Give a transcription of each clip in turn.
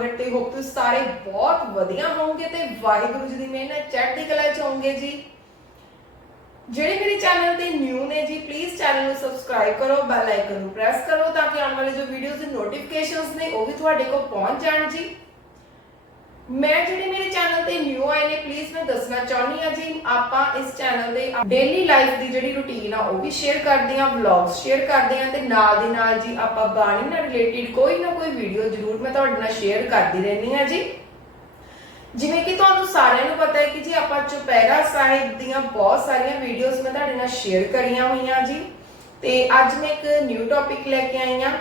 ਸੰਗਤ ਤੇ ਹੋਪ ਤੁਸੀਂ ਸਾਰੇ ਬਹੁਤ ਵਧੀਆ ਹੋਵੋਗੇ ਤੇ ਵਾਹਿਗੁਰੂ ਜੀ ਦੀ ਮਿਹਨਤ ਨਾਲ ਚੜ੍ਹਦੀ ਕਲਾ ਚ ਹੋਵੋਗੇ ਜੀ। ਜਿਹੜੇ ਮੇਰੇ ਚੈਨਲ ਤੇ ਨਿਊ ਨੇ ਜੀ ਪਲੀਜ਼ ਚੈਨਲ ਨੂੰ ਸਬਸਕ੍ਰਾਈਬ ਕਰੋ ਬੈਲ ਆਈਕਨ ਨੂੰ ਪ੍ਰੈਸ ਕਰੋ ਤਾਂ ਕਿ ਆਉਣ ਵਾਲੇ ਜੋ ਵੀਡੀਓਜ਼ ਦੇ ਨੋਟੀਫਿਕੇਸ਼ਨਸ ਨੇ, ਉਹ ਵੀ ਤੁਹਾਡੇ ਕੋਲ ਪਹੁੰਚ ਜਾਣ ਜੀ। ਮੈਂ ਜਿਹੜੇ ਮੇਰੇ ਚੈਨਲ ਤੇ ਨਿਊ ਆਏ ਨੇ ਪਲੀਜ਼ ਮੈਂ ਦੱਸਣਾ ਚਾਹੁੰਦੀ ਆ ਜੀ, ਆਪਾਂ ਇਸ ਚੈਨਲ ਤੇ ਡੇਲੀ ਲਾਈਫ ਦੀ ਜਿਹੜੀ ਰੁਟੀਨ ਆ, ਉਹ ਵੀ ਸ਼ੇਅਰ ਕਰਦੇ ਆ ਵਲੌਗਸ ਸ਼ੇਅਰ ਕਰਦੇ ਆ ਤੇ ਨਾਲ ਦੀ ਨਾਲ ਜੀ ਆਪਾਂ ਬਾਣੀ ਨਾਲ ਰਿਲੇਟਡ ਕੋਈ ਨਾ ਕੋਈ ਵੀਡੀਓ ਜ਼ਰੂਰ ਮੈਂ ਤੁਹਾਡੇ ਨਾਲ ਸ਼ੇਅਰ ਕਰਦੀ ਰਹਿੰਦੀ ਆ ਜੀ। ਜਿਵੇਂ ਕਿ ਤੁਹਾਨੂੰ ਸਾਰਿਆਂ ਨੂੰ ਪਤਾ ਹੈ ਕਿ ਜੀ ਆਪਾਂ ਚੁਪਹਿਰਾ ਸਾਹਿਬ ਦੀਆਂ ਬਹੁਤ ਸਾਰੀਆਂ ਵੀਡੀਓਜ਼ ਮੈਂ ਤੁਹਾਡੇ ਨਾਲ ਸ਼ੇਅਰ ਕਰੀਆਂ ਹੋਈਆਂ ਜੀ। ਤੇ ਅੱਜ ਮੈਂ ਇੱਕ ਨਿਊ ਟੌਪਿਕ ਲੈ ਕੇ ਆਈ ਹਾਂ।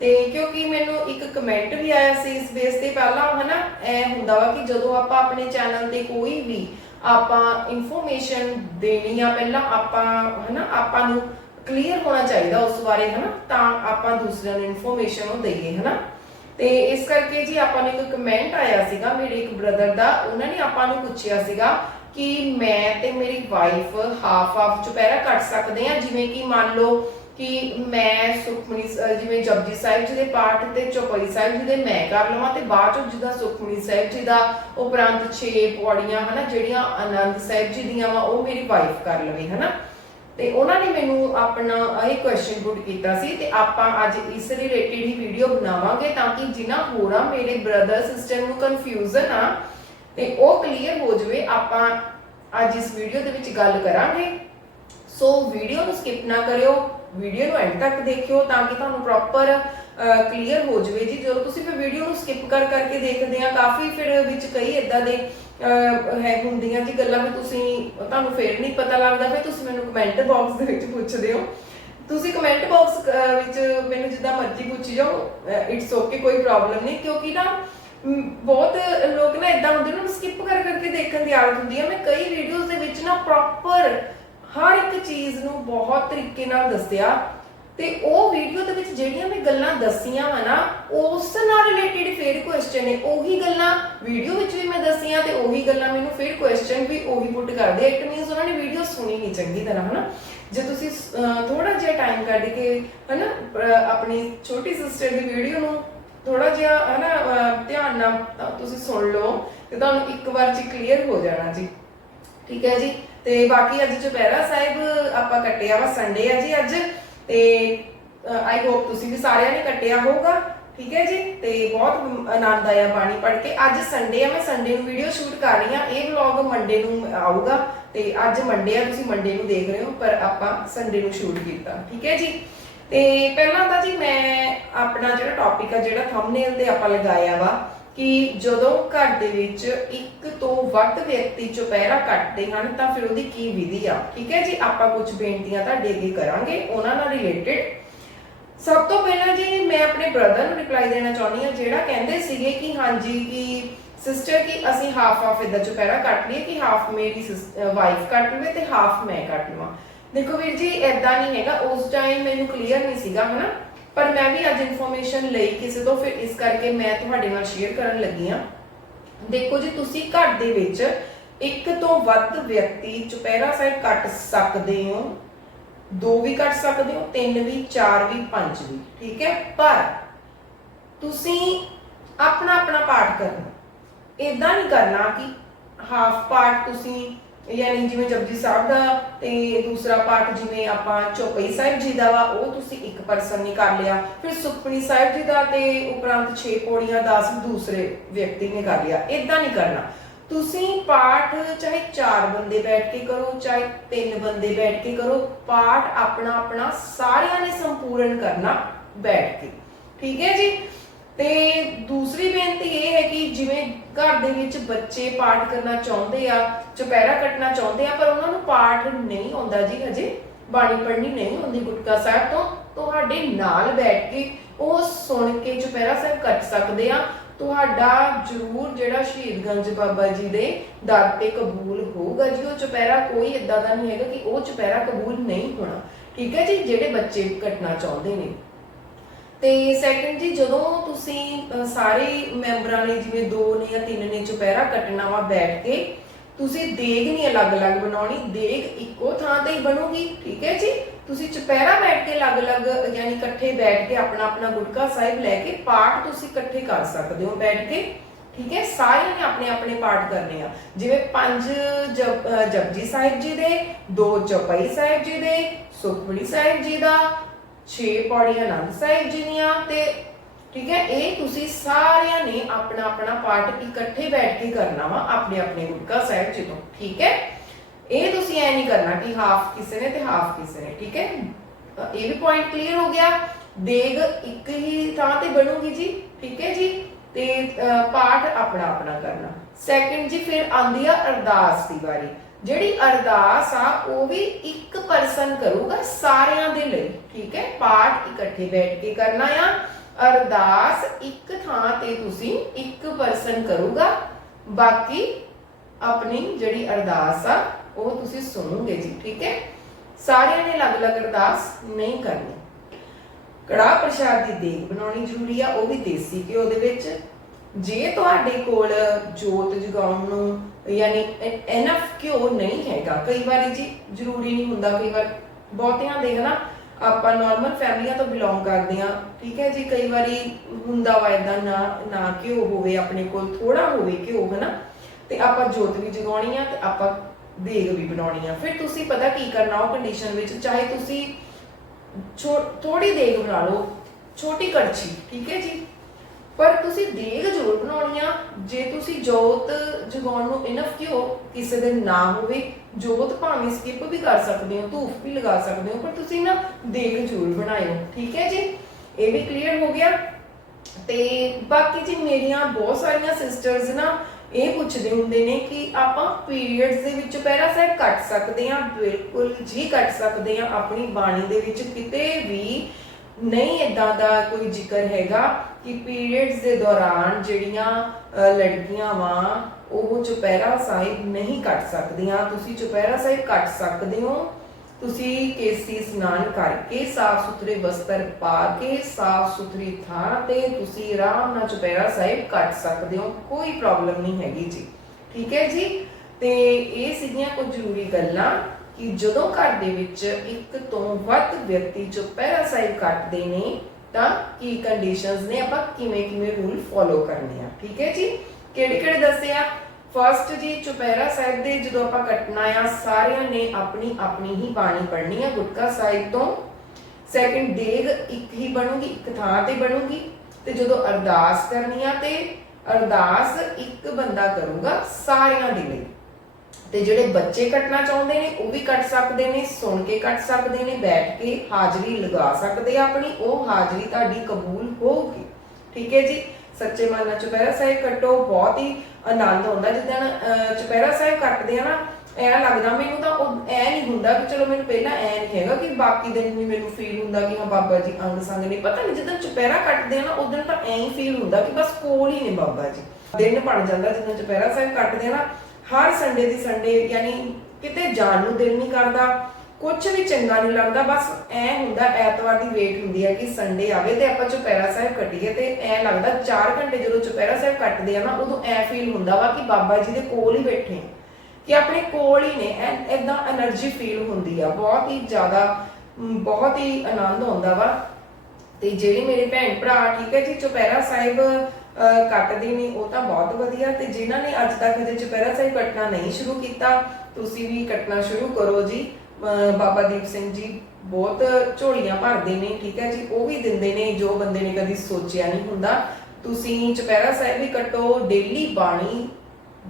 ਤੇ ਕਿਉਂਕਿ ਮੈਨੂੰ ਇੱਕ ਕਮੈਂਟ ਵੀ ਆਇਆ ਸੀ ਇਸ ਬੇਸ ਤੇ ਪਹਿਲਾਂ, ਹਨਾ? ਐ ਹੁੰਦਾ ਵਾ ਕਿ ਜਦੋਂ ਆਪਾਂ ਆਪਣੇ ਚੈਨਲ ਤੇ ਕੋਈ ਵੀ ਆਪਾਂ ਇਨਫੋਰਮੇਸ਼ਨ ਦੇਣੀ ਆ ਪਹਿਲਾਂ ਆਪਾਂ, ਹਨਾ? ਆਪਾਂ ਨੂੰ ਕਲੀਅਰ ਹੋਣਾ ਚਾਹੀਦਾ ਉਸ ਬਾਰੇ, ਹਨਾ? ਤਾਂ ਆਪਾਂ ਦੂਸਰਿਆਂ ਨੂੰ ਇਨਫੋਰਮੇਸ਼ਨ ਉਹ ਦਈਏ, ਹਨਾ? ਤੇ ਇਸ ਕਰਕੇ ਜੀ ਆਪਾਂ ਨੂੰ ਇੱਕ ਕਮੈਂਟ ਆਇਆ ਸੀਗਾ, ਮੇਰੇ ਇੱਕ ਬ੍ਰਦਰ ਦਾ, ਉਹਨਾਂ ਨੇ ਆਪਾਂ ਨੂੰ ਪੁੱਛਿਆ ਸੀਗਾ ਕਿ ਮੈਂ ਤੇ ਮੇਰੀ ਵਾਈਫ ਹਾਫ ਹਾਫ ਚੁਪਹਿਰਾ ਕੱਟ ਸਕਦੇ ਆ ਜਿਵੇਂ ਕਿ ਮੰਨ ਲਓ ਕਿ ਮੈਂ ਸੁਖਮਨੀ ਜਿਵੇਂ ਜਪਜੀ ਸਾਹਿਬ ਜੀ ਦੇ ਪਾਠ ਤੇ ਚੌਪਈ ਸਾਹਿਬ ਜੀ ਦੇ ਮੈਂ ਕਰ ਲਵਾਂ ਤੇ ਬਾਅਦ ਚੋਂ ਜਿੱਦਾਂ ਸੁਖਮਨੀ ਸਾਹਿਬ ਜੀ ਦਾ ਉਪਰੰਤ 6 ਪੌੜੀਆਂ, ਹਨਾ, ਜਿਹੜੀਆਂ ਆਨੰਦ ਸਾਹਿਬ ਜੀ ਦੀਆਂ ਵਾ, ਉਹ ਮੇਰੀ ਵਾਈਫ ਕਰ ਲਵੇ, ਹਨਾ। ਤੇ ਉਹਨਾਂ ਨੇ ਮੈਨੂੰ ਆਪਣਾ ਇਹ ਕੁਐਸਚਨ ਪੁੱਟ ਕੀਤਾ ਸੀ ਤੇ ਆਪਾਂ ਅੱਜ ਇਸ ਰਿਲੇਟਡ ਹੀ ਵੀਡੀਓ ਬਣਾਵਾਂਗੇ ਤਾਂ ਕਿ ਜਿਨ੍ਹਾਂ ਹੋਰਾਂ ਮੇਰੇ ਬ੍ਰਦਰ ਸਿਸਟਰ ਨੂੰ ਕਨਫਿਊਜ਼ਨ ਆ ਤੇ ਉਹ ਕਲੀਅਰ ਹੋ ਜਾਵੇ, ਆਪਾਂ ਅੱਜ ਇਸ ਵੀਡੀਓ ਦੇ ਵਿੱਚ ਗੱਲ ਕਰਾਂਗੇ। ਸੋ ਵੀਡੀਓ ਨੂੰ ਸਕਿਪ ਨਾ ਕਰਿਓ। ਵੀਡੀਓ ਨੂੰ ਐਂਡ ਤੱਕ ਦੇਖਿਓ ਤਾਂ ਕਿ ਤੁਹਾਨੂੰ ਪ੍ਰੋਪਰ ਕਲੀਅਰ ਹੋ ਜਾਵੇ ਜੀ। ਜਦੋਂ ਤੁਸੀਂ ਫਿਰ ਵੀਡੀਓ ਨੂੰ ਸਕਿਪ ਕਰ ਕਰਕੇ ਦੇਖਦੇ ਆ, ਕਾਫੀ ਫਿਰ ਵਿੱਚ ਕਈ ਇਦਾਂ ਦੇ ਹੈ ਹੁੰਦੀਆਂ ਜੀ ਗੱਲਾਂ ਵੀ ਤੁਸੀਂ, ਤੁਹਾਨੂੰ ਫੇਰ ਨਹੀਂ ਪਤਾ ਲੱਗਦਾ। ਫਿਰ ਤੁਸੀਂ ਮੈਨੂੰ ਕਮੈਂਟ ਬਾਕਸ ਦੇ ਵਿੱਚ ਪੁੱਛਦੇ ਹੋ। ਤੁਸੀਂ ਕਮੈਂਟ ਬਾਕਸ ਵਿੱਚ ਮੈਨੂੰ ਜਿੱਦਾਂ ਮਰਜ਼ੀ ਪੁੱਛ ਜਾਓ। ਇਟਸ ਓਕੇ ਕੋਈ ਪ੍ਰੋਬਲਮ ਨਹੀਂ। ਕਿਉਂਕਿ ਨਾ ਬਹੁਤ ਲੋਕ ਨਾ ਇਦਾਂ ਹੁੰਦੇ ਨੇ ਸਕਿਪ ਕਰ ਕਰਕੇ ਦੇਖਣ ਦੀ ਆਦਤ ਹੁੰਦੀ ਹੈ ਮੈਂ ਕਈ ਵੀਡੀਓਜ਼ ਦੇ ਵਿੱਚ ਨਾ ਪ੍ਰੋਪਰ ਹਰ ਇੱਕ ਚੀਜ਼ ਨੂੰ ਬਹੁਤ ਤਰੀਕੇ ਨਾਲ ਦੱਸਿਆ ਤੇ ਉਹ ਵੀਡੀਓ ਦੇ ਵਿੱਚ ਜਿਹੜੀਆਂ ਮੈਂ ਗੱਲਾਂ ਦੱਸੀਆਂ ਵਾ ਨਾ ਉਸ ਨਾਲ ਰਿਲੇਟਡ ਫੇਰ ਕੁਐਸਚਨ ਨੇ। ਉਹੀ ਗੱਲਾਂ ਵੀਡੀਓ ਵਿੱਚ ਵੀ ਮੈਂ ਦੱਸੀਆਂ ਤੇ ਉਹੀ ਗੱਲਾਂ ਮੈਨੂੰ ਫੇਰ ਕੁਐਸਚਨ ਵੀ ਉਹੀ ਪੁੱਟ ਕਰਦੇ ਇਟ ਮੀਨਸ ਉਹਨਾਂ ਨੇ ਵੀਡੀਓ ਸੁਣੀ ਨਹੀਂ ਚੰਗੀ ਤਰ੍ਹਾਂ ਹਨਾ? ਜੇ ਤੁਸੀਂ ਥੋੜਾ ਜਿਹਾ ਟਾਈਮ ਕੱਢ ਕੇ ਹਨਾ ਅਹ, ਆਪਣੀ ਛੋਟੀ ਸਿਸਟਰ ਦੀ ਵੀਡੀਓ ਨੂੰ ਥੋੜਾ ਜਿਹਾ ਹਨਾ ਧਿਆਨ ਨਾਲ ਤੁਸੀਂ ਸੁਣ ਲਓ ਤੇ ਤੁਹਾਨੂੰ ਇੱਕ ਵਾਰ ਚ ਕਲੀਅਰ ਹੋ ਜਾਣਾ ਜੀ। ਠੀਕ ਹੈ ਜੀ? ਤੇ ਬਾਕੀ ਅੱਜ ਚੁਪਹਿਰਾ ਸਾਹਿਬ ਆਪਾਂ ਕੱਟਿਆ ਵਾ ਸੰਡੇ ਆ ਜੀ ਅੱਜ, ਤੇ ਆਈ ਹੋਪ ਤੁਸੀਂ ਵੀ ਸਾਰਿਆਂ ਨੇ ਕੱਟਿਆ ਹੋਊਗਾ, ਠੀਕ ਹੈ ਜੀ? ਤੇ ਬਹੁਤ ਆਨੰਦ ਆਇਆ ਬਾਣੀ ਪੜ੍ਹ ਕੇ। ਅੱਜ ਸੰਡੇ ਆ, ਮੈਂ ਸੰਡੇ ਨੂੰ ਵੀਡੀਓ ਸ਼ੂਟ ਕਰ ਰਹੀ ਆ ਇਹ ਵਲੌਗ ਮੰਡੇ ਨੂੰ ਆਊਗਾ, ਤੇ ਅੱਜ ਮੰਡੇ ਆ, ਤੁਸੀਂ ਮੰਡੇ ਨੂੰ ਦੇਖ ਰਹੇ ਹੋ, ਪਰ ਆਪਾਂ ਸੰਡੇ ਨੂੰ ਸ਼ੂਟ ਕੀਤਾ, ਠੀਕ ਹੈ ਜੀ? ਤੇ ਪਹਿਲਾਂ ਤਾਂ ਜੀ ਮੈਂ ਆਪਣਾ ਜਿਹੜਾ ਟੌਪਿਕ ਆ, ਜਿਹੜਾ ਥੰਬਨੇਲ ਤੇ ਆਪਾਂ ਲਗਾਇਆ ਵਾ ਕਿ ਜਦੋਂ ਘਰ ਦੇ ਵਿੱਚ ਇੱਕ ਤੋਂ ਵੱਧ ਵਿਅਕਤੀ ਚੁਪਹਿਰਾ ਕੱਟਦੇ ਹਨ, ਤਾਂ ਫਿਰ ਉਹਦੀ ਕੀ ਵਿਧੀ ਆ? ਠੀਕ ਹੈ ਜੀ? ਆਪਾਂ ਕੁਝ ਬੇਨਤੀਆਂ ਤੁਹਾਡੇ ਅੱਗੇ ਕਰਾਂਗੇ, ਉਹਨਾਂ ਨਾਲ ਰਿਲੇਟਡ ਸਭ ਤੋਂ ਪਹਿਲਾਂ ਜੀ, ਮੈਂ ਆਪਣੇ ਬ੍ਰਦਰ ਨੂੰ ਰਿਪਲਾਈ ਦੇਣਾ ਚਾਹੁੰਦੀ ਹਾਂ, ਜਿਹੜਾ ਕਹਿੰਦੇ ਸੀਗੇ ਕਿ ਹਾਂਜੀ, ਕਿ ਸਿਸਟਰ ਕਿ ਅਸੀਂ ਹਾਫ ਹਾਫ ਇਦਾਂ ਚੁਪਹਿਰਾ ਕੱਟ ਲਈਏ ਕਿ ਹਾਫ ਮੇਰੀ ਵਾਈਫ ਕੱਟ ਲਵੇ ਤੇ ਹਾਫ ਮੈਂ ਕੱਟ ਲਵਾਂ। ਦੇਖੋ ਵੀਰ ਜੀ ਐਦਾਂ ਨਹੀਂ ਹੈਗਾ। ਉਸ ਟਾਈਮ ਮੈਨੂੰ ਕਲੀਅਰ ਨਹੀਂ ਸੀਗਾ, ਹਨਾ? ਪਰ ਮੈਂ ਵੀ ਅੱਜ ਇਨਫੋਰਮੇਸ਼ਨ ਲਈ ਕਿਸੇ ਤੋਂ, ਫਿਰ ਇਸ ਕਰਕੇ ਮੈਂ ਤੁਹਾਡੇ ਨਾਲ ਸ਼ੇਅਰ ਕਰਨ ਲੱਗੀ ਆ ਦੇਖੋ ਜੀ, ਤੁਸੀਂ ਘਰ ਦੇ ਵਿੱਚ ਇੱਕ ਤੋਂ ਵੱਧ ਵਿਅਕਤੀ ਚੁਪਹਿਰਾ ਸਾਹਿਬ ਕੱਟ ਸਕਦੇ ਹੋ, ਦੋ ਵੀ ਕੱਟ ਸਕਦੇ ਹੋ, ਤਿੰਨ ਵੀ, ਚਾਰ ਵੀ, ਪੰਜ ਵੀ, ਠੀਕ ਹੈ? ਪਰ ਤੁਸੀਂ ਆਪਣਾ ਆਪਣਾ ਪਾਠ ਕਰਨਾ। ਇਦਾਂ ਨਹੀਂ ਕਰਨਾ ਕਿ ਹਾਫ ਪਾਠ ਤੁਸੀਂ ਯਾਨੀ ਜਿਵੇਂ ਜਪਜੀ ਸਾਹਿਬ ਦਾ ਤੇ ਦੂਸਰਾ ਪਾਠ ਜਿਵੇਂ ਆਪਾਂ ਚੌਪਈ ਸਾਹਿਬ ਜੀ ਦਾ ਵਾ, ਉਹ ਤੁਸੀਂ ਇੱਕ ਪਰਸਨ ਨੇ ਕਰ ਲਿਆ। ਫਿਰ ਸੁਖਮਨੀ ਸਾਹਿਬ ਜੀ ਦਾ ਤੇ ਉਪਰੰਤ 6 ਪੌੜੀਆਂ 10 ਦੂਸਰੇ ਵਿਅਕਤੀ ਨੇ ਕਰ ਲਿਆ। ਇਦਾਂ ਨਹੀਂ ਕਰਨਾ। ਤੁਸੀਂ ਪਾਠ ਚਾਹੇ 4 ਬੰਦੇ ਬੈਠ ਕੇ ਕਰੋ, ਚਾਹੇ 3 ਬੰਦੇ ਬੈਠ ਕੇ ਕਰੋ, ਪਾਠ ਆਪਣਾ ਆਪਣਾ ਸਾਰਿਆਂ ਨੇ ਸੰਪੂਰਨ ਕਰਨਾ ਬੈਠ ਕੇ। ਠੀਕ ਹੈ ਜੀ? ਤੇ ਦੂਸਰੀ ਬੇਨਤੀ ਇਹ ਹੈ ਕਿ ਜਿਵੇਂ ਘਰ ਦੇ ਵਿੱਚ ਬੱਚੇ ਪਾਠ ਕਰਨਾ ਚਾਹੁੰਦੇ ਆ, ਚੁਪਹਿਰਾ ਕੱਟਣਾ ਚਾਹੁੰਦੇ ਆ, ਪਰ ਉਹਨਾਂ ਨੂੰ ਪਾਠ ਨਹੀਂ ਆਉਂਦਾ ਜੀ ਹਜੇ, ਬਾਣੀ ਪੜ੍ਹਨੀ ਨਹੀਂ ਆਉਂਦੀ ਗੁਟਕਾ ਸਾਹਿਬ ਤੋਂ, ਤੁਹਾਡੇ ਨਾਲ ਬੈਠ ਕੇ ਉਹ ਸੁਣ ਕੇ ਚੁਪਹਿਰਾ ਸਾਹਿਬ ਕੱਟ ਸਕਦੇ ਆ। ਤੁਹਾਡਾ ਜਰੂਰ ਜਿਹੜਾ ਸ਼ਹੀਦਗੰਜ ਬਾਬਾ ਜੀ ਦੇ ਦਰ ਤੇ ਕਬੂਲ ਹੋਊਗਾ ਜੀ, ਉਹ ਚੁਪਹਿਰਾ ਕੋਈ ਇਦਾਂ ਦਾ ਨਹੀਂ ਹੈਗਾ ਕਿ ਉਹ ਚੁਪਹਿਰਾ ਕਬੂਲ ਨਹੀਂ ਹੋਣਾ। ਠੀਕ ਹੈ ਜੀ, ਜਿਹੜੇ ਬੱਚੇ ਕੱਟਣਾ ਚਾਹੁੰਦੇ ਨੇ। ਤੇ ਸੈਕੰਡ ਜੀ, ਜਦੋਂ ਤੁਸੀਂ ਸਾਰੇ ਮੈਂਬਰਾਂ ਨੇ ਜਿਵੇਂ ਦੋ ਨੇ ਜਾਂ ਤਿੰਨ ਨੇ ਚੁਪਹਿਰਾ ਕੱਟਣਾ ਵਾ ਬੈਠ ਕੇ, ਤੁਸੀਂ ਦੇਗ ਨਹੀਂ ਅਲੱਗ-ਅਲੱਗ ਬਣਾਉਣੀ, ਦੇਗ ਇੱਕੋ ਥਾਂ ਤੇ ਹੀ ਬਣੂਗੀ, ਠੀਕ ਹੈ ਜੀ? ਤੁਸੀਂ ਚੁਪਹਿਰਾ ਬੈਠ ਕੇ ਅਲੱਗ-ਅਲੱਗ, ਯਾਨੀ ਇਕੱਠੇ ਬੈਠ ਕੇ ਆਪਣਾ ਆਪਣਾ ਗੁਟਕਾ ਸਾਹਿਬ ਲੈ ਕੇ ਪਾਠ ਤੁਸੀਂ ਇਕੱਠੇ ਕਰ ਸਕਦੇ ਹੋ ਬੈਠ ਕੇ, ਠੀਕ ਹੈ? ਸਾਰਿਆਂ ਨੇ ਆਪਣੇ ਆਪਣੇ ਪਾਠ ਕਰਨੇ ਆ। ਜਿਵੇਂ ਪੰਜ ਜਪਜੀ ਸਾਹਿਬ ਜੀ ਦੇ, ਦੋ ਚੌਪਈ ਸਾਹਿਬ ਜੀ ਦੇ, ਸੁਖਮਨੀ ਸਾਹਿਬ ਜੀ ਦਾ 6 ਪੌੜੀਆਂ ਆਨੰਦ ਸਾਹਿਬ ਜੀ ਦੀਆਂ ਤੇ ਠੀਕ ਹੈ, ਇਹ ਤੁਸੀਂ ਸਾਰਿਆਂ ਨੇ ਆਪਣਾ ਆਪਣਾ ਪਾਠ ਇਕੱਠੇ ਬੈਠ ਕੇ ਕਰਨਾ ਵਾ, ਆਪਣੇ ਆਪਣੇ ਗੁਟਕਾ ਸਾਹਿਬ ਜੀ ਤੋਂ ਠੀਕ ਹੈ? ਇਹ ਤੁਸੀਂ ਐ ਨਹੀਂ ਕਰਨਾ ਕਿ ਹਾਫ ਕਿਸੇ ਨੇ ਤੇ ਹਾਫ ਕਿਸੇ ਨੇ, ਠੀਕ ਹੈ? ਇਹ ਵੀ ਪੁਆਇੰਟ ਕਲੀਅਰ ਹੋ ਗਿਆ। ਦੇਗ ਇੱਕ ਹੀ ਥਾਂ ਤੇ ਬਣੂਗੀ ਜੀ, ਠੀਕ ਹੈ ਜੀ? ਤੇ ਪਾਠ ਆਪਣਾ ਆਪਣਾ ਕਰਨਾ। ਸੈਕੰਡ ਜੀ, ਫਿਰ ਆਂਦੀ ਆ ਅਰਦਾਸ ਦੀ ਵਾਰੀ। ਜਿਹੜੀ ਅਰਦਾਸ ਆ, ਉਹ ਵੀ ਇੱਕ ਪਰਸਨ ਕਰੂਗਾ ਸਾਰਿਆਂ ਦੇ ਲਈ, ਠੀਕ ਹੈ? ਪਾਠ ਇਕੱਠੇ ਬੈਠ ਕੇ ਕਰਨਾ ਆ। ਅਰਦਾਸ ਇੱਕ ਥਾਂ ਤੇ ਤੁਸੀਂ ਇੱਕ ਪਰਸਨ ਕਰੂਗਾ, ਬਾਕੀ ਆਪਣੀ ਜਿਹੜੀ ਅਰਦਾਸ ਆ, ਉਹ ਤੁਸੀਂ ਸੁਣੋਗੇ ਜੀ, ਠੀਕ ਹੈ? ਸਾਰਿਆਂ ਨੇ ਅਲੱਗ-ਅਲੱਗ ਅਰਦਾਸ ਨਹੀਂ ਕਰਨੀ। ਕੜਾਹ ਪ੍ਰਸ਼ਾਦ ਦੀ ਦੇਗ ਬਣਾਉਣੀ ਜ਼ਰੂਰੀ ਆ, ਉਹ ਵੀ ਦੇਸੀ ਘਿਓ ਦੇ ਵਿੱਚ। ਜੇ ਤੁਹਾਡੇ ਕੋਲ ਜੋਤ ਜਗਾਉਣ ਨੂੰ ਯਾਨੀ ਐਨਫ ਘਿਓ ਨਹੀਂ ਹੈਗਾ, ਕਈ ਵਾਰੀ ਜੀ ਜ਼ਰੂਰੀ ਨਹੀਂ ਹੁੰਦਾ, ਕਈ ਵਾਰ ਬਹੁਤਿਆਂ ਦੇ, ਹਨਾ, ਆਪਾਂ ਨਾਰਮਲ ਫੈਮਲੀਆਂ ਤੋਂ ਬਿਲੋਂਗ ਕਰਦੇ ਆ ਠੀਕ ਹੈ ਜੀ, ਕਈ ਵਾਰੀ ਹੁੰਦਾ ਵਾ ਏਦਾਂ ਨਾ ਨਾ ਘਿਓ ਹੋਵੇ ਆਪਣੇ ਕੋਲ ਥੋੜਾ ਹੋਵੇ ਘਿਓ, ਹਨਾ, ਤੇ ਆਪਾਂ ਜੋਤ ਵੀ ਜਗਾਉਣੀ ਆ ਤੇ ਆਪਾਂ ਦੇਗ ਵੀ ਬਣਾਉਣੀ ਆ। ਫਿਰ ਤੁਸੀਂ ਪਤਾ ਕੀ ਕਰਨਾ ਉਹ ਕੰਡੀਸ਼ਨ ਵਿੱਚ, ਚਾਹੇ ਤੁਸੀਂ ਥੋੜੀ ਦੇਗ ਬਣਾ ਲਓ, ਛੋਟੀ ਕੜਛੀ, ਠੀਕ ਹੈ ਜੀ ਪਰ ਤੁਸੀਂ ਦੇਗ ਜ਼ਰੂਰ ਬਣਾਉਣੀ ਆ। ਜੇ ਤੁਸੀਂ ਜੋਤ ਜਗਾਉਣ ਨੂੰ ਇਨਫ ਕਿਉਂ ਕਿਸੇ ਦੇ ਨਾ ਹੋਵੇ, ਜੋਤ ਭਾਵੇਂ ਸਕਿਪ ਵੀ ਕਰ ਸਕਦੇ ਹੋ, ਧੂਫ ਵੀ ਲਗਾ ਸਕਦੇ ਹੋ, ਪਰ ਤੁਸੀਂ ਨਾ ਦੇਗ ਜ਼ਰੂਰ ਬਣਾਇਓ, ਠੀਕ ਹੈ ਜੀ? ਇਹ ਵੀ ਕਲੀਅਰ ਹੋ ਗਿਆ। ਤੇ ਬਾਕੀ ਜੀ ਮੇਰੀਆਂ ਬਹੁਤ ਸਾਰੀਆਂ ਸਿਸਟਰਸ ਨਾ ਇਹ ਪੁੱਛਦੇ ਹੁੰਦੇ ਨੇ ਕਿ ਆਪਾਂ ਪੀਰੀਅਡਸ ਦੇ ਵਿੱਚ ਪਹਿਰਾ ਸਾਹਿਬ ਕੱਟ ਸਕਦੇ ਆ ਬਿਲਕੁਲ ਜੀ ਕੱਟ ਸਕਦੇ ਆ ਆਪਣੀ ਬਾਣੀ ਦੇ ਵਿੱਚ ਕਿਤੇ ਵੀ। ਨਹੀਂ ਇਦਾਂ ਦਾ ਕੋਈ ਜ਼ਿਕਰ ਹੈਗਾ ਕਿ ਪੀਰੀਅਡਸ ਦੇ ਦੌਰਾਨ ਜਿਹੜੀਆਂ ਲੜਕੀਆਂ ਵਾਂ, ਉਹ ਚੁਪਹਿਰਾ ਸਾਹਿਬ ਨਹੀਂ ਕੱਟ ਸਕਦੀਆਂ। ਤੁਸੀਂ ਚੁਪਹਿਰਾ ਸਾਹਿਬ ਕੱਟ ਸਕਦੇ ਹੋ। ਤੁਸੀਂ ਕੇਸੀ ਇਸ਼ਨਾਨ ਕਰਕੇ ਸਾਫ਼ ਸੁਥਰੇ ਵਸਤਰ ਪਾ ਕੇ ਸਾਫ਼ ਸੁਥਰੀ ਥਾਂ ਤੇ ਤੁਸੀਂ ਆਰਾਮ ਨਾਲ ਚੁਪਹਿਰਾ ਸਾਹਿਬ ਕੱਟ ਸਕਦੇ ਹੋ। ਕੋਈ ਪ੍ਰੋਬਲਮ ਨਹੀਂ ਹੈਗੀ ਜੀ। ਠੀਕ ਹੈ ਜੀ? ਤੇ ਇਹ ਸੀਗੀਆਂ ਕੁਝ ਜ਼ਰੂਰੀ ਗੱਲਾਂ। ਕਿ ਜਦੋਂ ਘਰ ਦੇ ਵਿੱਚ ਇੱਕ ਤੋਂ ਵੱਧ ਵਿਅਕਤੀ ਚੁਪਹਿਰਾ ਸਾਹਿਬ ਕੱਟਦੇ ਨੇ, ਤਾਂ ਕੀ ਕੰਡੀਸ਼ਨਸ ਨੇ ਆਪਾਂ ਕਿਵੇਂ ਕਿਵੇਂ ਰੂਲ ਫੋਲੋ ਕਰਨੇ ਆ? ਠੀਕ ਹੈ ਜੀ? ਕਿਹੜੇ ਕਿਹੜੇ ਦੱਸਿਆ ਫਰਸਟ ਜੀ, ਚੁਪਹਿਰਾ ਸਾਹਿਬ ਦੇ ਜਦੋਂ ਆਪਾਂ ਕੱਟਣਾ ਆ, ਸਾਰਿਆਂ ਨੇ ਆਪਣੀ ਆਪਣੀ ਹੀ ਬਾਣੀ ਪੜ੍ਹਨੀ ਆ ਗੁਟਕਾ ਸਾਹਿਬ ਤੋਂ। ਸੈਕੰਡ ਦੇਗ ਇੱਕ ਹੀ ਬਣੂਗੀ, ਇੱਕ ਥਾਂ ਤੇ ਬਣੂਗੀ। ਤੇ ਜਦੋਂ ਅਰਦਾਸ ਕਰਨੀ ਆ ਤੇ ਅਰਦਾਸ ਇੱਕ ਬੰਦਾ ਕਰੂਗਾ ਸਾਰਿਆਂ ਦੇ ਲਈ। ਤੇ ਜਿਹੜੇ ਬੱਚੇ ਕੱਟਣਾ ਚਾਹੁੰਦੇ ਨੇ, ਉਹ ਵੀ ਕੱਟ ਸਕਦੇ ਨੇ, ਸੁਣ ਕੇ ਕੱਟ ਸਕਦੇ ਨੇ, ਬੈਠ ਕੇ ਹਾਜ਼ਰੀ ਲਗਾ ਸਕਦੇ ਆ ਆਪਣੀ, ਉਹ ਹਾਜ਼ਰੀ ਤੁਹਾਡੀ ਕਬੂਲ ਹੋਊਗੀ। ਠੀਕ ਹੈ ਜੀ? ਸੱਚੇ ਮਨ ਨਾਲ ਚੁਪਹਿਰਾ ਸਾਹਿਬ ਕੱਟੋ, ਬਹੁਤ ਹੀ ਆਨੰਦ ਆਉਂਦਾ ਜਿੱਦਣ ਚੁਪਹਿਰਾ ਸਾਹਿਬ ਕੱਟਦੇ ਆ ਨਾ, ਐ ਲੱਗਦਾ ਮੈਨੂੰ ਤਾਂ ਉਹ ਐ ਨਹੀਂ ਹੁੰਦਾ ਕਿ ਚਲੋ ਮੈਨੂੰ ਪਹਿਲਾਂ ਐ ਨਹੀਂ ਹੈਗਾ ਕਿ ਬਾਕੀ ਦਿਨ ਵੀ ਮੈਨੂੰ ਫੀਲ ਹੁੰਦਾ ਕਿ ਹਾਂ, ਬਾਬਾ ਜੀ ਅੰਗ ਸੰਗ ਨੇ। ਪਤਾ ਨਹੀਂ ਜਦੋਂ ਚੁਪਹਿਰਾ ਕੱਟਦੇ ਆ ਨਾ ਉਦੋਂ ਤਾਂ ਐ ਹੀ ਫੀਲ ਹੁੰਦਾ ਕਿ ਬਸ ਕੋਲ ਹੀ ਨੇ ਬਾਬਾ ਜੀ। ਦਿਨ ਬਣ ਜਾਂਦਾ ਜਦੋਂ ਚੁਪਹਿਰਾ ਸਾਹਿਬ ਕੱਟਦੇ ਆ ਨਾ ਹਰ ਸੰਡੇ ਦੀ ਸੰਡੇ ਯਾਨੀ ਕਿਤੇ ਜਾਣ ਨੂੰ ਦਿਲ ਨਹੀਂ ਕਰਦਾ ਕੁਝ ਵੀ ਚੰਗਾ ਨਹੀਂ ਲੱਗਦਾ, ਬਸ ਐ ਹੁੰਦਾ ਐਤਵਾਰ ਦੀ ਵੇਟ ਹੁੰਦੀ ਹੈ ਕਿ ਸੰਡੇ ਆਵੇ ਤੇ ਆਪਾਂ ਚੁਪਹਿਰਾ ਸਾਹਿਬ ਕੱਟੀਏ ਤੇ ਐ ਲੱਗਦਾ 4 ਘੰਟੇ ਜਦੋਂ ਚੁਪਹਿਰਾ ਸਾਹਿਬ ਕੱਟਦੇ ਆ ਨਾ, ਉਦੋਂ ਐ ਫੀਲ ਹੁੰਦਾ ਵਾ ਕਿ ਬਾਬਾ ਜੀ ਦੇ ਕੋਲ ਹੀ ਬੈਠੇ ਕਿ ਆਪਣੇ ਕੋਲ ਹੀ ਨੇ, ਐ ਇਦਾਂ એનર્ਜੀ ਫੀਲ ਹੁੰਦੀ ਆ, ਬਹੁਤ ਹੀ ਜ਼ਿਆਦਾ ਬਹੁਤ ਹੀ ਆਨੰਦ ਆਉਂਦਾ ਵਾ। ਤੇ ਜਿਹੜੇ ਮੇਰੇ ਭੈਣ ਭਰਾ ਠੀਕ ਹੈ ਜੀ, ਚੁਪਹਿਰਾ ਸਾਹਿਬ ਕੱਟਦੇ ਨੇ, ਉਹ ਤਾਂ ਬਹੁਤ ਵਧੀਆ। ਤੇ ਜਿਨ੍ਹਾਂ ਨੇ ਅੱਜ ਤੱਕ ਅਜੇ ਚੁਪਹਿਰਾ ਸਾਹਿਬ ਕੱਟਣਾ ਨਹੀਂ ਸ਼ੁਰੂ ਕੀਤਾ, ਤੁਸੀਂ ਵੀ ਕੱਟਣਾ ਸ਼ੁਰੂ ਕਰੋ ਜੀ। ਬਾਬਾ ਦੀਪ ਸਿੰਘ ਜੀ ਬਹੁਤ ਝੋਲੀਆਂ ਭਰਦੇ ਨੇ, ਠੀਕ ਹੈ ਜੀ? ਉਹ ਵੀ ਦਿੰਦੇ ਨੇ, ਜੋ ਬੰਦੇ ਨੇ ਕਦੀ ਸੋਚਿਆ ਨਹੀਂ ਹੁੰਦਾ। ਤੁਸੀਂ ਚੁਪਹਿਰਾ ਸਾਹਿਬ ਵੀ ਕੱਟੋ, ਡੇਲੀ ਬਾਣੀ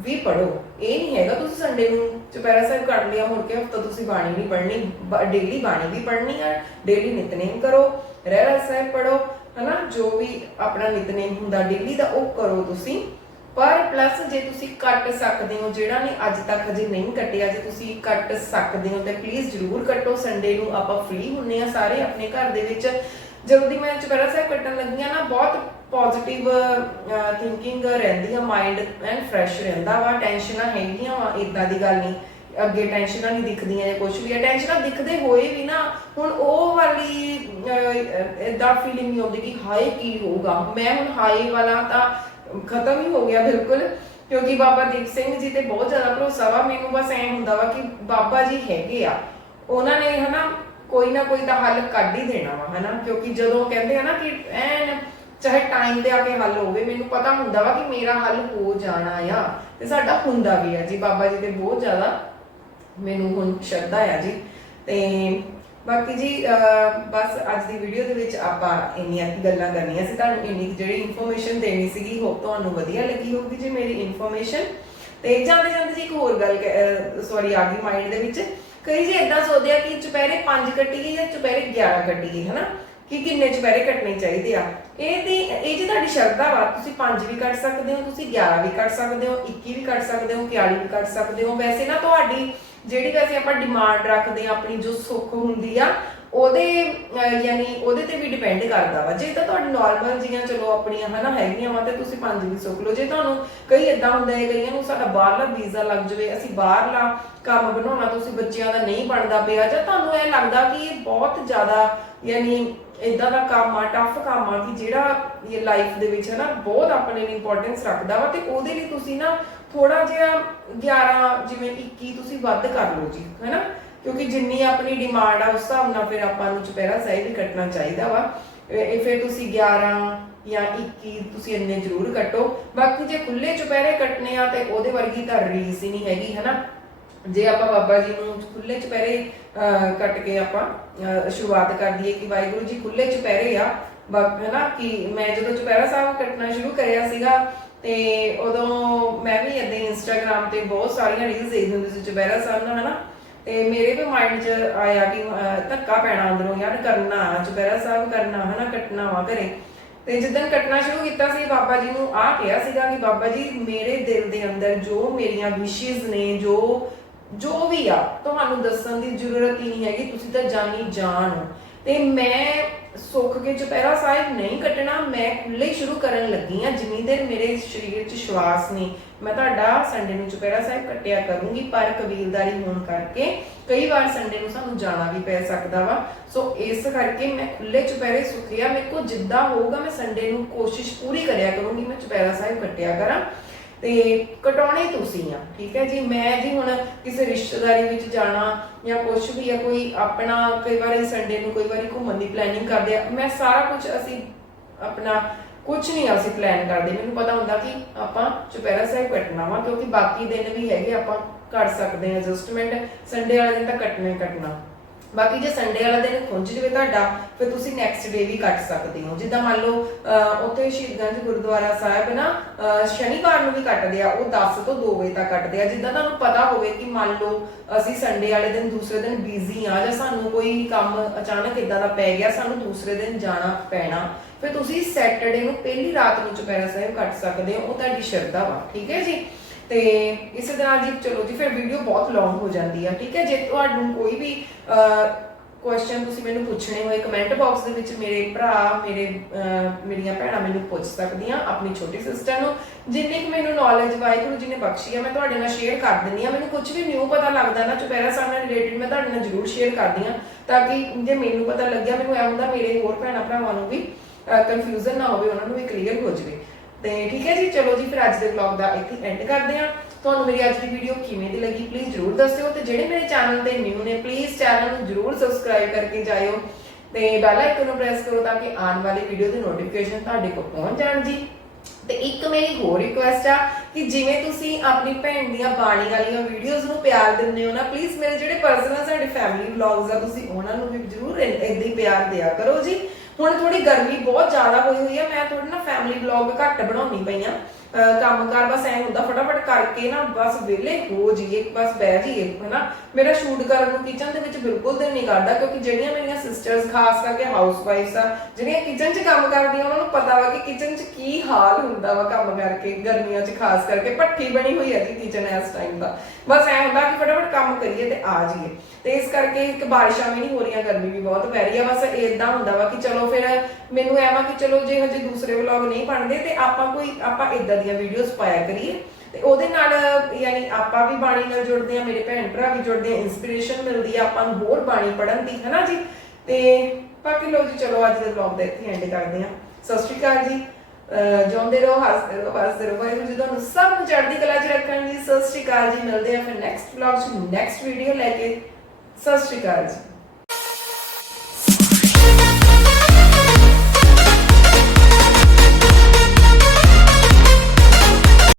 ਵੀ ਪੜੋ ਇਹ ਨਹੀਂ ਹੈਗਾ ਤੁਸੀਂ ਸੰਡੇ ਨੂੰ ਚੁਪਹਿਰਾ ਸਾਹਿਬ ਕੱਢ ਲਿਆ ਮੁੜ ਕੇ ਹਫਤਾ ਤੁਸੀਂ ਬਾਣੀ ਨਹੀਂ ਪੜ੍ਹਨੀ ਡੇਲੀ ਬਾਣੀ ਵੀ ਪੜ੍ਹਨੀ ਆ, ਡੇਲੀ ਨਿਤਨੇਮ ਕਰੋ, ਰਹਿਰਾ ਸਾਹਿਬ ਪੜੋ ਹਨਾ, ਜੋ ਵੀ ਆਪਣਾ ਨਿਤਨੇਮ ਹੁੰਦਾ ਡੇਲੀ ਦਾ, ਉਹ ਕਰੋ ਤੁਸੀਂ। ਪਰ ਪਲੱਸ ਜੇ ਤੁਸੀਂ ਕੱਟ ਸਕਦੇ ਹੋ, ਜਿਹੜਾ ਨੇ ਅੱਜ ਤੱਕ ਅਜੇ ਨਹੀਂ ਕੱਟਿਆ, ਜੇ ਤੁਸੀਂ ਕੱਟ ਸਕਦੇ ਹੋ, ਤਾਂ ਪਲੀਜ਼ ਜਰੂਰ ਕੱਟੋ। ਸੰਡੇ ਨੂੰ ਆਪਾਂ ਫ੍ਰੀ ਹੁੰਨੇ ਆ ਸਾਰੇ ਆਪਣੇ ਘਰ ਦੇ ਵਿੱਚ। ਜਦੋਂ ਦੀ ਮੈਂ ਚੁਪਹਿਰਾ ਸਾਹਿਬ ਕੱਟਣ ਲੱਗੀ ਆ ਨਾ, ਬਹੁਤ ਪੋਜ਼ਿਟਿਵ ਥਿੰਕਿੰਗ ਰਹਿੰਦੀ ਆ ਮਾਈਂਡ ਐਂਡ ਫਰੈਸ਼ ਰਹਿੰਦਾ ਵਾ ਟੈਨਸ਼ਨਾਂ ਹੈਗੀਆਂ ਵਾ ਇਦਾਂ ਦੀ ਗੱਲ ਨਹੀਂ। ਅੱਗੇ ਟੈਨਸ਼ਨਾਂ ਨਹੀਂ ਦਿਖਦੀਆਂ ਜਾਂ ਕੁਝ ਵੀ ਆ। ਟੈਨਸ਼ਨਾਂ ਦਿਖਦੇ ਹੋਏ ਵੀ ਨਾ, ਹੁਣ ਉਹ ਵਾਲੀ ਇਦਾਂ ਫੀਲਿੰਗ ਨਹੀਂ ਆਉਂਦੀ ਕਿ ਹਾਏ ਕੀ ਹੋਊਗਾ। ਮੈਂ ਹੁਣ ਹਾਏ ਵਾਲਾ ਤਾਂ ਖਤਮ ਹੀ ਹੋ ਗਿਆ ਬਿਲਕੁਲ, ਕਿਉਂਕਿ ਬਾਬਾ ਦੀਪ ਸਿੰਘ ਜੀ ਤੇ ਬਹੁਤ ਜ਼ਿਆਦਾ ਭਰੋਸਾ ਵਾ। ਮੈਨੂੰ ਬਸ ਐਂ ਹੁੰਦਾ ਵਾ ਕਿ ਬਾਬਾ ਜੀ ਹੈਗੇ ਆ। ਉਹਨਾਂ ਨੇ ਹਨਾ ਕੋਈ ਨਾ ਕੋਈ ਤਾਂ ਹੱਲ ਕੱਢ ਹੀ ਦੇਣਾ ਵਾ, ਹਨਾ। ਕਿਉਂਕਿ ਜਦੋਂ ਕਹਿੰਦੇ ਆ ਨਾ ਕਿ ਐਨ ਚਾਹੇ ਟਾਈਮ ਦੇ ਆ ਕੇ ਹੱਲ ਹੋਵੇ, ਮੈਨੂੰ ਪਤਾ ਹੁੰਦਾ ਵਾ ਕਿ ਮੇਰਾ ਹੱਲ ਹੋ ਜਾਣਾ ਆ। ਤੇ ਸਾਡਾ ਹੁੰਦਾ ਵੀ ਆ ਜੀ, ਬਾਬਾ ਜੀ ਤੇ ਬਹੁਤ ਜ਼ਿਆਦਾ ਮੈਨੂੰ ਹੁਣ ਸ਼ਰਧਾ ਆ ਜੀ। ਤੇ ਬਾਕੀ ਜੀ ਬਸ ਅੱਜ ਦੀ ਵੀਡੀਓ ਦੇ ਵਿੱਚ ਆਪਾਂ ਇੰਨੀਆਂ ਕੁ ਗੱਲਾਂ ਕਰਨੀਆਂ ਸੀ। ਤੁਹਾਨੂੰ ਇੰਨੀ ਜਿਹੜੀ ਇਨਫੋਰਮੇਸ਼ਨ ਦੇਣੀ ਸੀਗੀ ਹੋਪ ਤੁਹਾਨੂੰ ਵਧੀਆ ਲੱਗੀ ਹੋਊਗੀ ਜੀ ਮੇਰੀ ਇਨਫੋਰਮੇਸ਼ਨ ਤੇ ਜਾਂਦੇ ਜਾਂਦੇ ਜੀ ਇੱਕ ਹੋਰ ਗੱਲ ਸੌਰੀ ਆ ਗਈ ਮਾਈਂਡ ਦੇ ਵਿੱਚ। ਕਈ ਜੀ ਇਦਾਂ ਸੋਚਦੇ ਆ ਕਿ ਚੁਪਹਿਰੇ 5 ਕੱਟੀਏ ਜਾਂ ਚੁਪਹਿਰੇ 11 ਕੱਟੀਏ, ਹਨਾ? ਕਿ ਕਿੰਨੇ ਚੁਪਹਿਰੇ ਕੱਟਣੇ ਚਾਹੀਦੇ ਆ। ਇਹ ਤੇ, ਇਹ ਜੀ ਤੁਹਾਡੀ ਸ਼ਰਧਾ ਵਾ। ਤੁਸੀਂ 5 ਵੀ ਕੱਟ ਸਕਦੇ ਹੋ, ਤੁਸੀਂ 11 ਵੀ ਕੱਟ ਸਕਦੇ ਹੋ 21 ਵੀ ਕੱਟ ਸਕਦੇ ਹੋ 41 ਵੀ ਕੱਟ ਸਕਦੇ ਹੋ। ਵੈਸੇ ਨਾ ਤੁਹਾਡੀ ਜਿਹੜੀ ਵੈਸੇ ਆਪਾਂ ਡਿਮਾਂਡ ਰੱਖਦੇ ਆ ਆਪਣੀ ਜੋ ਸੁੱਖ ਹੁੰਦੀ ਆ, ਉਹਦੇ ਯਾਨੀ ਉਹਦੇ ਤੇ ਵੀ ਡਿਪੈਂਡ ਕਰਦਾ ਵਾ। ਜੇ ਤਾਂ ਤੁਹਾਡੀ ਨਾਰਮਲ ਜੀਆਂ, ਚਲੋ, ਆਪਣੀਆਂ ਹਨਾ ਹੈਗੀਆਂ ਵਾ, ਤੇ ਤੁਸੀਂ ਪੰਜ ਵੀ ਸੁੱਖ ਲਓ। ਜੇ ਤੁਹਾਨੂੰ ਕਈ ਇਦਾਂ ਹੁੰਦਾ ਹੈ, ਕਈਆਂ ਨੂੰ ਸਾਡਾ ਬਾਹਰਲਾ ਵੀਜ਼ਾ ਲੱਗ ਜਾਵੇ, ਅਸੀਂ ਬਾਹਰਲਾ ਕੰਮ ਬਣਾਉਣਾ, ਤੁਸੀਂ ਬੱਚਿਆਂ ਦਾ ਨਹੀਂ ਬਣਦਾ ਪਿਆ, ਜਾਂ ਤੁਹਾਨੂੰ ਇਹ ਲੱਗਦਾ ਕਿ ਇਹ ਬਹੁਤ ਜ਼ਿਆਦਾ, ਯਾਨੀ ਇਦਾਂ ਦਾ ਕੰਮ ਆ ਟਫ ਕੰਮ ਆ, ਕਿ ਜਿਹੜਾ ਇਹ ਲਾਈਫ ਦੇ ਵਿੱਚ ਹਨਾ, ਬਹੁਤ ਆਪਣੇ ਲਈ ਇੰਪੋਰਟੈਂਸ ਰੱਖਦਾ ਵਾ, ਤੇ ਉਹਦੇ ਲਈ ਤੁਸੀਂ ਨਾ ਥੋੜਾ ਜਿਹਾ 11 ਜਿਵੇਂ 21 ਤੁਸੀਂ ਵੱਧ ਕਰ ਲਓ ਜੀ, ਹੈਨਾ? ਕਿਉਂਕਿ ਜਿੰਨੀ ਆਪਣੀ ਡਿਮਾਂਡ ਆ, ਉਸ ਹਿਸਾਬ ਨਾਲ ਫਿਰ ਆਪਾਂ ਨੂੰ ਚੁਪਹਿਰਾ ਸਾਹਿਬ ਵੀ ਕੱਟਣਾ ਚਾਹੀਦਾ ਵਾ। ਇਹ ਫਿਰ ਤੁਸੀਂ 11 ਜਾਂ 21 ਤੁਸੀਂ ਇੰਨੇ ਜ਼ਰੂਰ ਕੱਟੋ। ਬਾਕੀ ਜੇ ਖੁੱਲੇ ਚੁਪਹਿਰੇ ਕੱਟਨੇ ਆ, ਤੇ ਉਹਦੇ ਵਰਗੀ ਤਾਂ ਰੀਸ ਹੀ ਨਹੀਂ ਹੈਗੀ, ਹਨਾ? ਜੇ ਆਪਾਂ ਬਾਬਾ ਜੀ ਨੂੰ ਖੁੱਲੇ ਚੁਪਹਿਰੇ ਕੱਟ ਕੇ ਆਪਾਂ ਸ਼ੁਰੂਆਤ ਕਰ ਦਈਏ ਕਿ ਵਾਹਿਗੁਰੂ ਜੀ ਖੁੱਲੇ ਚੁਪਹਿਰੇ ਆ, ਬਾ- ਕਿ ਮੈਂ ਜਦੋਂ ਚੁਪਹਿਰਾ ਸਾਹਿਬ ਕੱਟਣਾ ਸ਼ੁਰੂ ਕਰਿਆ ਸੀਗਾ ਤੇ ਉਦੋਂ ਮੈਂ ਵੀ ਏਦਾਂ ਇੰਸਟਾਗ੍ਰam ਤੇ ਬਹੁਤ ਸਾਰੀਆਂ ਰੀਲਸ ਦੇਖਦੀ ਹੁੰਦੀ ਸੀ ਚੁਪਹਿਰਾ ਸਾਹਿਬ ਨਾਲ, ਹਨਾ? ਤੇ ਮੇਰੇ ਵੀ ਮਾਈਂਡ 'ਚ ਆਇਆ ਕਿ ਧੱਕਾ ਪੈਣਾ ਅੰਦਰੋਂ, ਯਾਰ ਕਰਨਾ ਚੁਪਹਿਰਾ ਸਾਹਿਬ ਕਰਨਾ, ਹਨਾ, ਕੱਟਣਾ ਵਾ ਘਰੇ। ਤੇ ਜਿੱਦਣ ਕੱਟਣਾ ਸ਼ੁਰੂ ਕੀਤਾ ਸੀ, ਬਾਬਾ ਜੀ ਨੂੰ ਆ ਕਿਹਾ ਸੀਗਾ ਕਿ ਬਾਬਾ ਜੀ, ਮੇਰੇ ਦਿਲ ਦੇ ਅੰਦਰ ਜੋ ਮੇਰੀਆਂ ਵਿਸ਼ੇਸ ਨੇ, ਜੋ ਜੋ ਵੀ ਆ, ਤੁਹਾਨੂੰ ਦੱਸਣ ਦੀ ਜ਼ਰੂਰਤ ਹੀ ਨਹੀਂ ਹੈਗੀ, ਤੁਸੀਂ ਤਾਂ ਜਾਣੀ ਜਾਣ ਹੋ। ਤੇ ਮੈਂ ਸੁੱਖ ਕੇ ਚੁਪਹਿਰਾ ਸਾਹਿਬ ਨਹੀਂ ਕੱਟਣਾ, ਮੈਂ ਖੁੱਲੇ ਹੀ ਸ਼ੁਰੂ ਕਰਨ ਲੱਗੀ ਆ ਜਿੰਨੀ ਦੇਰ ਮੇਰੇ ਸਰੀਰ 'ਚ ਸ਼ਵਾਸ ਨਹੀਂ, ਮੈਂ ਤੁਹਾਡਾ ਸੰਡੇ ਨੂੰ ਚੁਪਹਿਰਾ ਸਾਹਿਬ ਕੱਟਿਆ ਕਰੂੰਗੀ, ਪਰ ਕਬੀਲਦਾਰੀ ਹੋਣ ਕਰਕੇ ਕਈ ਵਾਰ ਸੰਡੇ ਨੂੰ ਸਾਨੂੰ ਜਾਣਾ ਵੀ ਪੈ ਸਕਦਾ ਵਾ। ਸੋ ਇਸ ਕਰਕੇ ਮੈਂ ਖੁੱਲੇ ਚੁਪਹਿਰੇ ਸੁਖਿਆ ਮੇਰੇ ਕੋ ਜਿੱਦਾਂ ਹੋਊਗਾ, ਮੈਂ ਸੰਡੇ ਨੂੰ ਕੋਸ਼ਿਸ਼ ਪੂਰੀ ਕਰਿਆ ਕਰੂੰਗੀ, ਮੈਂ ਚੁਪਹਿਰਾ ਸਾਹਿਬ ਕੱਟਿਆ ਕਰਾਂ। ਤੇ ਕਟਾਉਣੇ ਤੁਸੀਂ ਆ, ਠੀਕ ਹੈ ਜੀ? ਮੈਂ ਜੀ ਹੁਣ ਕਿਸੇ ਰਿਸ਼ਤੇਦਾਰੀ ਵਿੱਚ ਜਾਣਾ ਜਾਂ ਕੁਝ ਵੀ ਆ, ਕੋਈ ਆਪਣਾ ਕਈ ਵਾਰੀ ਸੰਡੇ ਨੂੰ ਕੋਈ ਵਾਰੀ ਘੁੰਮਣ ਦੀ ਪਲੈਨਿੰਗ ਕਰਦੇ ਆ, ਮੈਂ ਸਾਰਾ ਕੁਝ ਅਸੀਂ ਆਪਣਾ ਕੁਝ ਨਹੀਂ ਅਸੀਂ ਪਲਾਨ ਕਰਦੇ। ਮੈਨੂੰ ਪਤਾ ਹੁੰਦਾ ਕਿ ਆਪਾਂ ਚੁਪਹਿਰਾ ਸਾਹਿਬ ਕੱਟਣਾ ਵਾ, ਕਿਉਂਕਿ ਬਾਕੀ ਦਿਨ ਵੀ ਹੈਗੇ ਆਪਾਂ ਕਰ ਸਕਦੇ ਹਾਂ ਐਡਜਸਟਮੈਂਟ ਸੰਡੇ ਵਾਲੇ ਦਿਨ ਤਾਂ ਕੱਟਣਾ ਹੀ ਕੱਟਣਾ। ਬਾਕੀ ਜੇ ਸੰਡੇ ਵਾਲਾ ਦਿਨ ਖੁੰਝ ਜਵੇ ਤੁਹਾਡਾ, ਫਿਰ ਤੁਸੀਂ ਨੈਕਸਟ ਡੇ ਵੀ ਕੱਟ ਸਕਦੇ ਹੋ। ਜਿੱਦਾਂ ਮੰਨ ਲਓ ਉੱਥੇ ਸ਼ਹੀਦਗੰਜ ਗੁਰਦੁਆਰਾ ਸਾਹਿਬ ਨਾ ਸ਼ਨੀਵਾਰ ਨੂੰ ਵੀ ਕੱਟਦੇ ਆ, ਉਹ 10 ਤੋਂ 2 ਵਜੇ ਤੱਕ ਕੱਟਦੇ ਆ। ਜਿੱਦਾਂ ਤੁਹਾਨੂੰ ਪਤਾ ਹੋਵੇ ਕਿ ਮੰਨ ਲਓ, ਅਸੀਂ ਸੰਡੇ ਵਾਲੇ ਦਿਨ ਦੂਸਰੇ ਦਿਨ ਬਿਜ਼ੀ ਆ ਜਾਂ ਸਾਨੂੰ ਕੋਈ ਕੰਮ ਅਚਾਨਕ ਇਦਾਂ ਦਾ ਪੈ ਗਿਆ, ਸਾਨੂੰ ਦੂਸਰੇ ਦਿਨ ਜਾਣਾ ਪੈਣਾ, ਫਿਰ ਤੁਸੀਂ ਸੈਟਰਡੇ ਨੂੰ ਪਹਿਲੀ ਰਾਤ ਨੂੰ ਚੁਪਹਿਰਾ ਸਾਹਿਬ ਕੱਟ ਸਕਦੇ ਹੋ, ਉਹ ਤੁਹਾਡੀ ਸ਼ਰਧਾ ਵਾ। ਠੀਕ ਹੈ ਜੀ? ਤੇ ਇਸੇ ਤਰ੍ਹਾਂ ਜੀ ਚਲੋ ਜੀ, ਫਿਰ ਵੀਡੀਓ ਬਹੁਤ ਲੌਂਗ ਹੋ ਜਾਂਦੀ ਆ, ਠੀਕ ਹੈ? ਜੇ ਤੁਹਾਨੂੰ ਕੋਈ ਵੀ ਕੁਐਸਚਨ ਤੁਸੀਂ ਮੈਨੂੰ ਪੁੱਛਣੇ ਹੋਏ ਕਮੈਂਟ ਬਾਕਸ ਦੇ ਵਿੱਚ ਮੇਰੇ ਭਰਾ, ਮੇਰੇ ਮੇਰੀਆਂ ਭੈਣਾਂ ਮੈਨੂੰ ਪੁੱਛ ਸਕਦੀਆਂ ਆਪਣੀ ਛੋਟੀ ਸਿਸਟਰ ਨੂੰ, ਜਿੰਨੀ ਕਿ ਮੈਨੂੰ ਨੌਲੇਜ ਵਾਹਿਗੁਰੂ ਜੀ ਨੇ ਬਖਸ਼ੀ ਆ, ਮੈਂ ਤੁਹਾਡੇ ਨਾਲ ਸ਼ੇਅਰ ਕਰ ਦਿੰਦੀ ਆ। ਮੈਨੂੰ ਕੁਝ ਵੀ ਨਿਊ ਪਤਾ ਲੱਗਦਾ ਨਾ, ਚੁਪਹਿਰਾ ਸਾਹਿਬ ਨਾਲ ਰਿਲੇਟਡ ਮੈਂ ਤੁਹਾਡੇ ਨਾਲ ਜ਼ਰੂਰ ਸ਼ੇਅਰ ਕਰਦੀ ਆ, ਤਾਂ ਕਿ ਜੇ ਮੈਨੂੰ ਪਤਾ ਲੱਗਿਆ, ਮੈਨੂੰ ਐ ਹੁੰਦਾ ਮੇਰੇ ਹੋਰ ਭੈਣਾਂ ਭਰਾਵਾਂ ਨੂੰ ਵੀ ਕਨਫਿਊਜ਼ਨ ਨਾ ਹੋਵੇ, ਉਹਨਾਂ ਨੂੰ ਵੀ ਕਲੀਅਰ ਹੋ ਜਾਵੇ। ਤੇ ਠੀਕ ਹੈ ਜੀ, ਚਲੋ ਜੀ, ਫਿਰ ਅੱਜ ਦੇ ਵਲੌਗ ਦਾ ਇੱਥੇ ਐਂਡ ਕਰਦੇ ਹਾਂ। ਤੁਹਾਨੂੰ ਮੇਰੀ ਅੱਜ ਦੀ ਵੀਡੀਓ ਕਿਵੇਂ ਦੀ ਲੱਗੀ ਪਲੀਜ਼ ਜਰੂਰ ਦੱਸਿਓ ਤੇ ਜਿਹੜੇ ਮੇਰੇ ਚੈਨਲ ਤੇ ਨਿਊ ਨੇ ਪਲੀਜ਼ ਚੈਨਲ ਨੂੰ ਜਰੂਰ ਸਬਸਕ੍ਰਾਈਬ ਕਰਕੇ ਜਾਇਓ ਤੇ ਬੈਲ ਆਈਕਨ ਨੂੰ ਪ੍ਰੈਸ ਕਰੋ ਤਾਂ ਕਿ ਆਉਣ ਵਾਲੀ ਵੀਡੀਓ ਦੀ ਨੋਟੀਫਿਕੇਸ਼ਨ ਤੁਹਾਡੇ ਕੋਲ ਪਹੁੰਚ ਜਾਣ ਜੀ। ਤੇ ਇੱਕ ਮੇਰੀ ਹੋਰ ਰਿਕੁਐਸਟ ਆ ਕਿ ਜਿਵੇਂ ਤੁਸੀਂ ਆਪਣੀ ਭੈਣ ਦੀਆਂ ਬਾਣੀ ਵਾਲੀਆਂ ਵੀਡੀਓਜ਼ ਨੂੰ ਪਿਆਰ ਦਿੰਦੇ ਹੋ ਨਾ ਪਲੀਜ਼ ਮੇਰੇ ਜਿਹੜੇ ਪਰਸਨਲ ਸਾਡੇ ਫੈਮਿਲੀ ਵਲੌਗਸ ਆ, ਤੁਸੀਂ ਉਹਨਾਂ ਨੂੰ ਵੀ ਜਰੂਰ ਇਦਾਂ ਹੀ ਪਿਆਰ ਦਿਆ ਕਰੋ ਜੀ। ਹੁਣ ਥੋੜੀ ਗਰਮੀ ਬਹੁਤ ਜ਼ਿਆਦਾ ਹੋਈ ਹੋਈ ਆ, ਮੈਂ ਥੋੜੀ ਨਾ ਫੈਮਿਲੀ ਵਲੌਗ ਘੱਟ ਬਣਾਉਣੀ ਪਈਆਂ ਕੰਮ ਕਾਰ ਬਸ ਐ ਹੁੰਦਾ, ਫਟਾਫਟ ਕਰਕੇ ਨਾ ਬਸ ਵਿਹਲੇ ਹੋ ਜਾਈਏ, ਬਸ ਬਹਿ ਜਾਈਏ, ਹਨਾ। ਮੇਰਾ ਸ਼ੂਟ ਕਰਨ ਨੂੰ ਕਿਚਨ ਦੇ ਵਿੱਚ ਬਿਲਕੁਲ ਦਿਲ ਨਹੀਂ ਕਰਦਾ, ਕਿਉਂਕਿ ਜਿਹੜੀਆਂ ਮੇਰੀਆਂ ਸਿਸਟਰਸ ਖਾਸ ਕਰਕੇ ਹਾਊਸ ਵਾਈਫਸ ਆ, ਜਿਹੜੀਆਂ ਕਿਚਨ 'ਚ ਕੰਮ ਕਰਦੀਆਂ, ਉਹਨਾਂ ਨੂੰ ਪਤਾ ਵਾ ਕਿ ਕਿਚਨ 'ਚ ਕੀ ਹਾਲ ਹੁੰਦਾ ਵਾ ਕੰਮ ਕਰਕੇ, ਗਰਮੀਆਂ 'ਚ ਖਾਸ ਕਰਕੇ, ਭੱਠੀ ਬਣੀ ਹੋਈ ਹੈ ਜੀ ਕਿਚਨ ਇਸ ਟਾਈਮ ਦਾ। ਬਸ ਐ ਹੁੰਦਾ ਕਿ ਫਟਾਫਟ ਕੰਮ ਕਰੀਏ ਤੇ ਆ ਜਾਈਏ। ਤੇ ਇਸ ਕਰਕੇ ਇੱਕ ਬਾਰਿਸ਼ਾਂ ਵੀ ਨਹੀਂ ਹੋ ਰਹੀਆਂ, ਗਰਮੀ ਵੀ ਬਹੁਤ ਪੈ ਰਹੀ ਆ, ਬਸ ਇਦਾਂ ਹੁੰਦਾ ਵਾ ਕਿ ਚਲੋ ਫਿਰ ਮੈਨੂੰ ਐ ਕਿ ਚਲੋ ਜੇ ਹਜੇ ਦੂਸਰੇ ਵਲੌਗ ਨਹੀਂ ਬਣਦੇ ਤੇ ਆਪਾਂ ਕੋਈ, ਆਪਾਂ ਇਦਾਂ ਦੀਆਂ ਵੀਡੀਓਜ਼ ਪਾਇਆ ਕਰੀਏ। ਤੇ ਉਹਦੇ ਨਾਲ ਯਾਨੀ ਆਪਾਂ ਵੀ ਬਾਣੀ ਨਾਲ ਜੁੜਦੇ ਆ ਮੇਰੇ ਭੈਣ ਭਰਾ ਵੀ ਜੁੜਦੇ ਆ ਇਨਸਪੀਰੇਸ਼ਨ ਮਿਲਦੀ ਆ, ਆਪਾਂ ਨੂੰ ਹੋਰ ਬਾਣੀ ਪੜ੍ਹਨ ਦੀ ਹੈ ਨਾ ਜੀ? ਤੇ ਬਾਕੀ ਲੋ ਜੀ, ਚਲੋ ਅੱਜ ਦੇ ਵਲੌਗ ਦਾ ਇੱਥੇ ਐਂਡ ਕਰਦੇ ਆ ਸਤਿ ਸ਼੍ਰੀ ਅਕਾਲ ਜੀ। ਜਿਉਂਦੇ ਰਹੋ, ਹੱਸਦੇ ਰਹੋ ਹੱਸਦੇ ਰਹੋ। ਵਾਹਿਗੁਰੂ ਜੀ ਤੁਹਾਨੂੰ ਸਭ ਨੂੰ ਚੜ੍ਹਦੀ ਕਲਾ 'ਚ ਰੱਖਣ ਜੀ ਸਤਿ ਸ਼੍ਰੀ ਅਕਾਲ ਜੀ। ਮਿਲਦੇ ਆ ਫਿਰ ਨੈਕਸਟ ਵਲੌਗ 'ਚ ਨੈਕਸਟ ਵੀਡੀਓ ਲੈ ਕੇ। ਸਤਿ ਸ਼੍ਰੀ ਅਕਾਲ ਜੀ